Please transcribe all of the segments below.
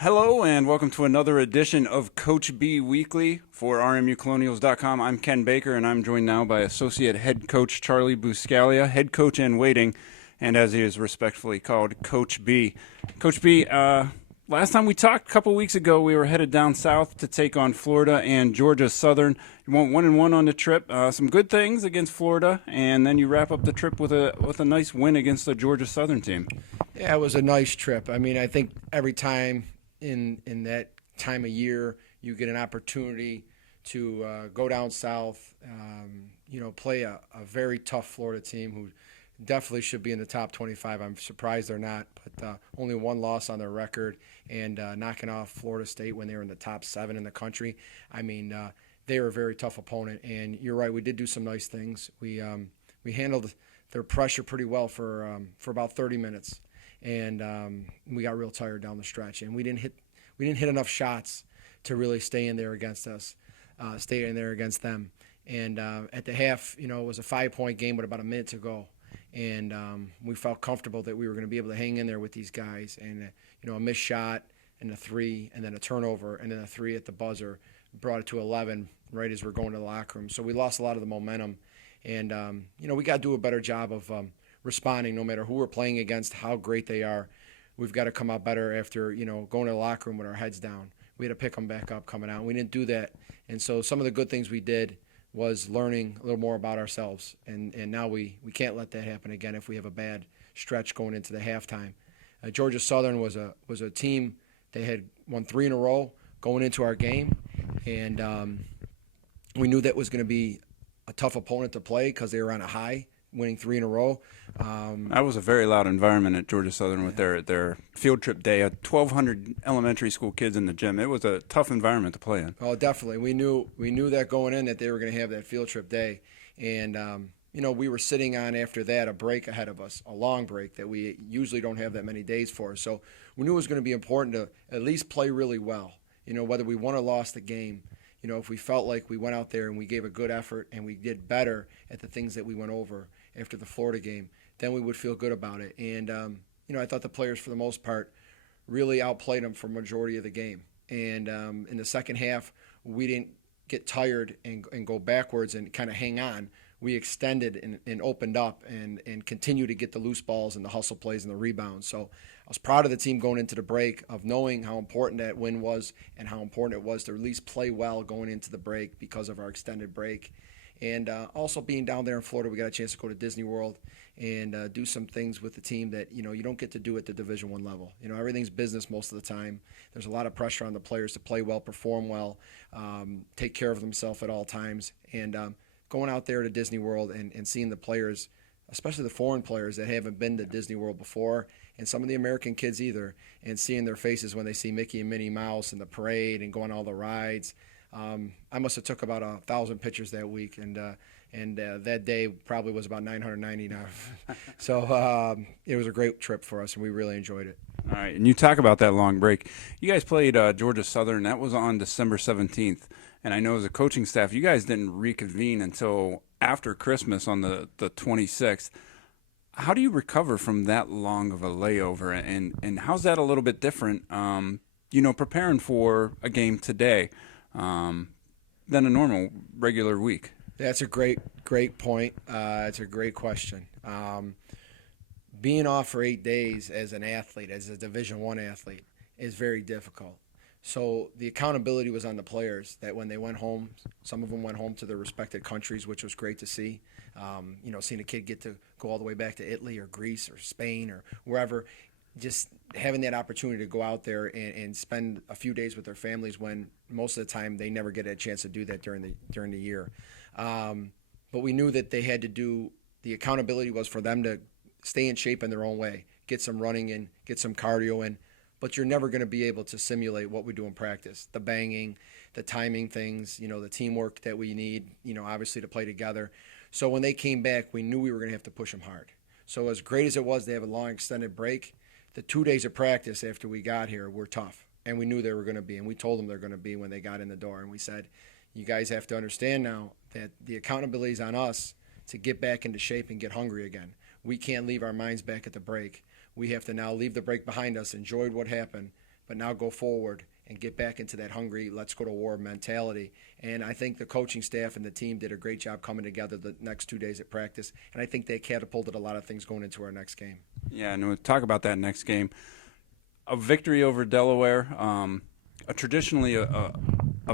Hello and welcome to another edition of Coach B Weekly for RMUColonials.com. I'm Ken Baker and I'm joined now by Associate Head Coach Charlie Buscalia, Head Coach in waiting, and as he is respectfully called, Coach B. Coach B, last time we talked a couple weeks ago, we were headed down south to take on Florida and Georgia Southern. You went 1-1 on the trip. Some good things against Florida, and then you wrap up the trip with a nice win against the Georgia Southern team. Yeah, it was a nice trip. I mean, I think every time in that time of year you get an opportunity to go down south, play a very tough Florida team who definitely should be in the top 25. I'm surprised they're not, but only one loss on their record and knocking off Florida State when they were in the top 7 in the country. I mean, they were a very tough opponent, and you're right. We did do some nice things. We handled their pressure pretty well for about 30 minutes. And we got real tired down the stretch, and we didn't hit enough shots to really stay in there against them. And at the half, it was a 5-point game with about a minute to go, and we felt comfortable that we were going to be able to hang in there with these guys. And a missed shot and a 3, and then a turnover, and then a 3 at the buzzer brought it to 11 right as we're going to the locker room. So we lost a lot of the momentum, and we got to do a better job of responding no matter who we're playing against, how great they are. We've got to come out better after, going to the locker room with our heads down. We had to pick them back up coming out. We didn't do that. And so some of the good things we did was learning a little more about ourselves. And now we can't let that happen again if we have a bad stretch going into the halftime. Georgia Southern was a team. They had won 3 in a row going into our game. And we knew that was going to be a tough opponent to play because they were on a high, winning 3 in a row. That was a very loud environment at Georgia Southern with their field trip day. 1,200 elementary school kids in the gym. It was a tough environment to play in. Oh, definitely. We knew that going in that they were going to have that field trip day, and we were sitting on after that a break ahead of us, a long break that we usually don't have that many days for. So we knew it was going to be important to at least play really well. Whether we won or lost the game. If we felt like we went out there and we gave a good effort and we did better at the things that we went over after the Florida game, then we would feel good about it. And, I thought the players, for the most part, really outplayed them for the majority of the game. And in the second half, we didn't get tired and go backwards and kind of hang on. We extended and opened up and continued to get the loose balls and the hustle plays and the rebounds. So I was proud of the team going into the break, of knowing how important that win was and how important it was to at least play well going into the break because of our extended break. And also being down there in Florida, we got a chance to go to Disney World and do some things with the team that, you don't get to do at the Division I level. Everything's business most of the time. There's a lot of pressure on the players to play well, perform well, take care of themselves at all times. And going out there to Disney World and seeing the players, especially the foreign players that haven't been to Disney World before, and some of the American kids either, and seeing their faces when they see Mickey and Minnie Mouse and the parade and going on all the rides. I must have took about 1,000 pictures that week, and that day probably was about 990 now. So it was a great trip for us, and we really enjoyed it. All right, and you talk about that long break. You guys played Georgia Southern. That was on December 17th, and I know as a coaching staff, you guys didn't reconvene until after Christmas on the 26th. How do you recover from that long of a layover, and how's that a little bit different, preparing for a game today than a normal regular week? That's a great point. It's a great question. Being off for 8 days as an athlete, as a Division I athlete, is very difficult. So the accountability was on the players that when they went home, some of them went home to their respected countries, which was great to see. Seeing a kid get to go all the way back to Italy or Greece or Spain or wherever, just having that opportunity to go out there and spend a few days with their families when most of the time they never get a chance to do that during the year. But we knew that they had to do, the accountability was for them to stay in shape in their own way, get some running in, get some cardio in, but you're never going to be able to simulate what we do in practice, the banging, the timing things, the teamwork that we need, obviously to play together. So when they came back, we knew we were going to have to push them hard. So as great as it was to have a long extended break, the 2 days of practice after we got here were tough, and we knew they were going to be, and we told them they're going to be when they got in the door, and we said, you guys have to understand now that the accountability is on us to get back into shape and get hungry again. We can't leave our minds back at the break. We have to now leave the break behind us, enjoy what happened, but now go forward and get back into that hungry, let's go to war mentality. And I think the coaching staff and the team did a great job coming together the next 2 days at practice. And I think they catapulted a lot of things going into our next game. Yeah, and we'll talk about that next game. A victory over Delaware, traditionally a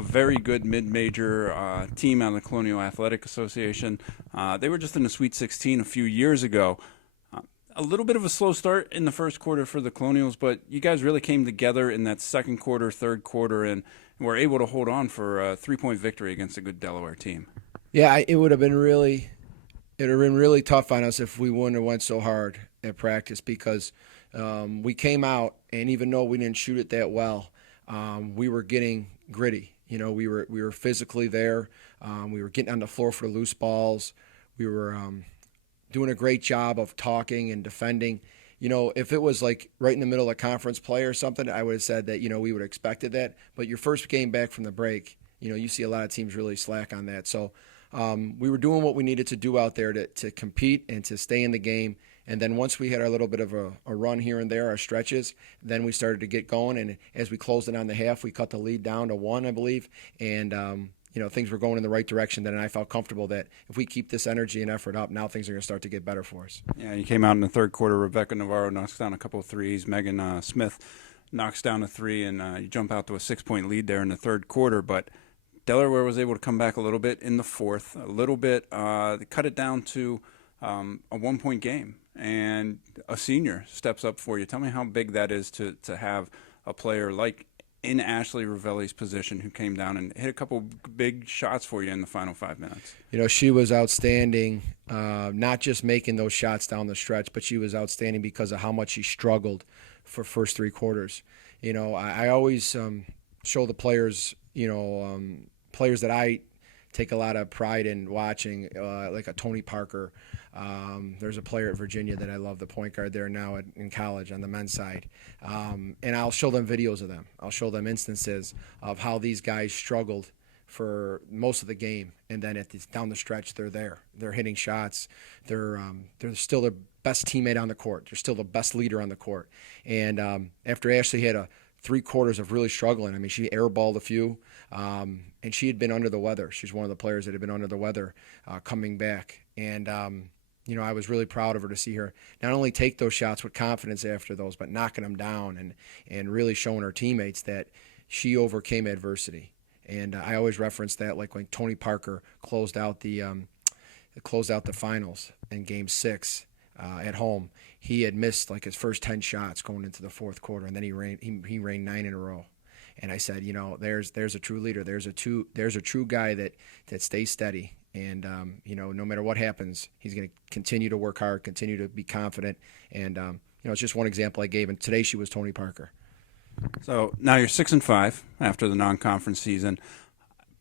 very good mid-major team out of the Colonial Athletic Association. They were just in the Sweet 16 a few years ago. A little bit of a slow start in the first quarter for the Colonials, but you guys really came together in that second quarter, third quarter, and were able to hold on for a 3-point victory against a good Delaware team. Yeah, it would have been really tough on us if we wouldn't have went so hard at practice, because we came out, and even though we didn't shoot it that well, we were getting gritty. We were physically there. We were getting on the floor for the loose balls. We were doing a great job of talking and defending. If it was like right in the middle of conference play or something, I would have said that, we would have expected that. But your first game back from the break, you see a lot of teams really slack on that. So we were doing what we needed to do out there to compete and to stay in the game. And then once we had our little bit of a run here and there, our stretches, then we started to get going. And as we closed it on the half, we cut the lead down to 1, I believe. And, things were going in the right direction then, and I felt comfortable that if we keep this energy and effort up, now things are going to start to get better for us. Yeah, you came out in the third quarter. Rebecca Navarro knocks down a couple of threes. Megan Smith knocks down a 3, and you jump out to a 6-point lead there in the third quarter. But Delaware was able to come back a little bit in the fourth, they cut it down to a 1-point game, and a senior steps up for you. Tell me how big that is to have a player like in Ashley Ravelli's position who came down and hit a couple big shots for you in the final 5 minutes. She was outstanding, not just making those shots down the stretch, but she was outstanding because of how much she struggled for first 3 quarters. I always show the players, players that I take a lot of pride in watching, like a Tony Parker. There's a player at Virginia that I love, the point guard there now in college on the men's side. And I'll show them videos of them. I'll show them instances of how these guys struggled for most of the game. And then down the stretch, they're there. They're hitting shots. They're still the best teammate on the court. They're still the best leader on the court. And after Ashley had 3 quarters of really struggling, she airballed a few, and she had been under the weather. She's one of the players that had been under the weather coming back. And I was really proud of her to see her not only take those shots with confidence after those, but knocking them down and really showing her teammates that she overcame adversity. And I always reference that, like when Tony Parker closed out the finals in Game 6 at home. He had missed like his first 10 shots going into the fourth quarter, and then he rained 9 in a row. And I said, there's a true leader. There's a true guy that stays steady. And, no matter what happens, he's going to continue to work hard, continue to be confident. And, it's just one example I gave. And today she was Tony Parker. So now you're 6-5 after the non-conference season.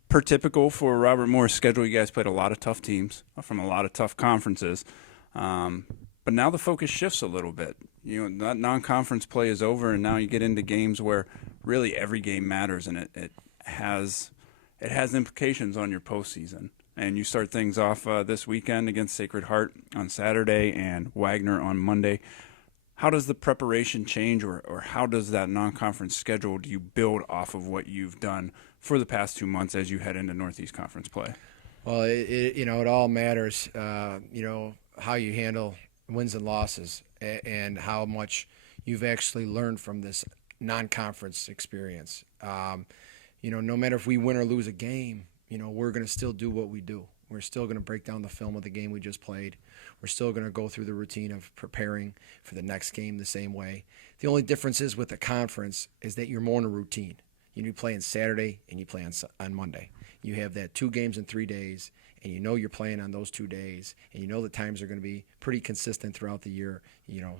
Per typical for Robert Moore's schedule, you guys played a lot of tough teams from a lot of tough conferences. But now the focus shifts a little bit. That non-conference play is over, and now you get into games where really every game matters, and it has implications on your postseason. And you start things off this weekend against Sacred Heart on Saturday and Wagner on Monday. How does the preparation change, or how does that non-conference schedule, do you build off of what you've done for the past 2 months as you head into Northeast Conference play? Well, it all matters, how you handle wins and losses and how much you've actually learned from this non-conference experience. No matter if we win or lose a game, we're going to still do what we do. We're still going to break down the film of the game we just played. We're still going to go through the routine of preparing for the next game the same way. The only difference is with the conference is that you're more in a routine. You play on Saturday and you play on Monday. You have that 2 games in 3 days, and you're playing on those 2 days, and the times are going to be pretty consistent throughout the year,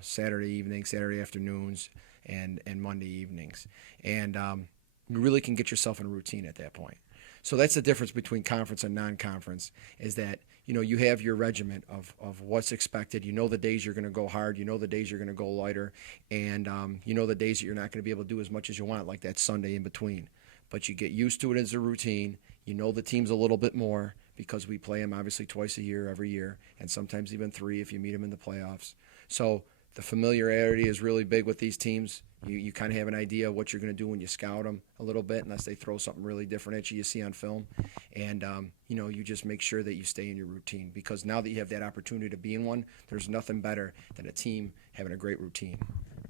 Saturday evenings, Saturday afternoons, and Monday evenings. And you really can get yourself in a routine at that point. So that's the difference between conference and non-conference, is that, you have your regiment of what's expected. The days you're going to go hard. The days you're going to go lighter. And, the days that you're not going to be able to do as much as you want, like that Sunday in between. But you get used to it as a routine. The teams a little bit more because we play them obviously twice a year, every year, and sometimes even 3 if you meet them in the playoffs. So The familiarity is really big with these teams. You kind of have an idea of what you're going to do when you scout them a little bit, unless they throw something really different at you see on film. And, you just make sure that you stay in your routine, because now that you have that opportunity to be in one, there's nothing better than a team having a great routine.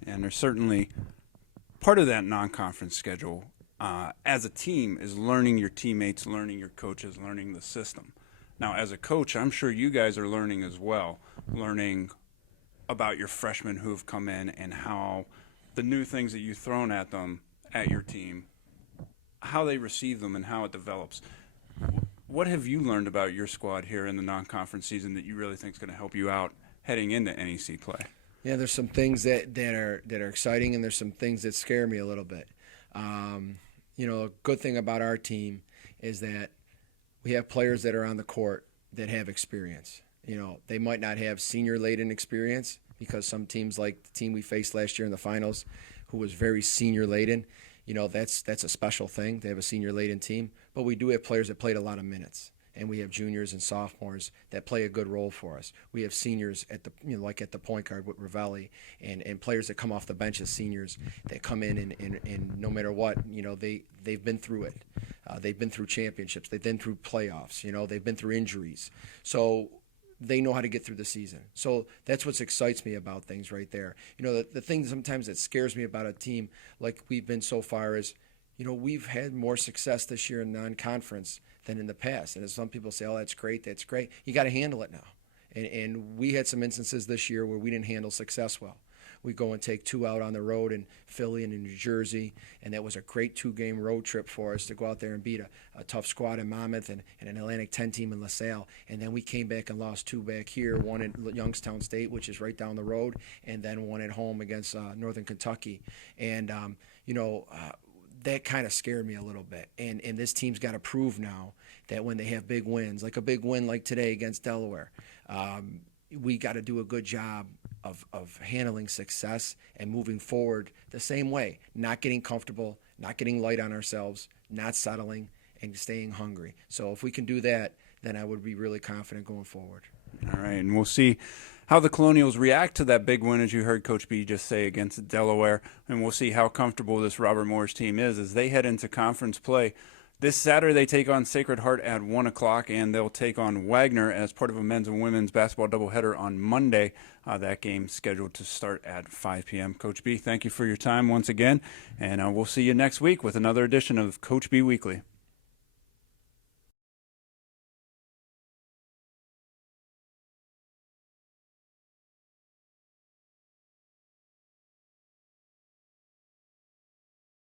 And there's certainly part of that non-conference schedule as a team is learning your teammates, learning your coaches, learning the system. Now, as a coach, I'm sure you guys are learning as well, learning about your freshmen who have come in and how the new things that you've thrown at them, at your team, how they receive them and how it develops. What have you learned about your squad here in the non-conference season that you really think is going to help you out heading into NEC play? Yeah, there's some things that are exciting, and there's some things that scare me a little bit. A good thing about our team is that we have players that are on the court that have experience. They might not have senior-laden experience, because some teams, like the team we faced last year in the finals, who was very senior-laden, that's a special thing. They have a senior-laden team. But we do have players that played a lot of minutes, and we have juniors and sophomores that play a good role for us. We have seniors at the at the point guard with Ravelli, and players that come off the bench as seniors that come in and no matter what, they've been through it. They've been through championships. They've been through playoffs. They've been through injuries. So they know how to get through the season. So that's what excites me about things right there. The thing sometimes that scares me about a team like we've been so far is, we've had more success this year in non-conference than in the past. And as some people say, oh, that's great. You got to handle it now. And we had some instances this year where we didn't handle success well. We go and take 2 out on the road in Philly and in New Jersey, and that was a great 2-game road trip for us to go out there and beat a tough squad in Monmouth and an Atlantic 10 team in LaSalle. And then we came back and lost 2 back here, one at Youngstown State, which is right down the road, and then one at home against Northern Kentucky. And, that kind of scared me a little bit. And this team's got to prove now that when they have big wins, like a big win like today against Delaware, we got to do a good job of handling success and moving forward the same way, not getting comfortable, not getting light on ourselves, not settling, and staying hungry. So if we can do that, then I would be really confident going forward. All right, and we'll see how the Colonials react to that big win, as you heard Coach B just say, against Delaware, and we'll see how comfortable this Robert Morris team is as they head into conference play. This Saturday, they take on Sacred Heart at 1 o'clock, and they'll take on Wagner as part of a men's and women's basketball doubleheader on Monday. That game scheduled to start at 5 p.m. Coach B, thank you for your time once again, and we'll see you next week with another edition of Coach B Weekly.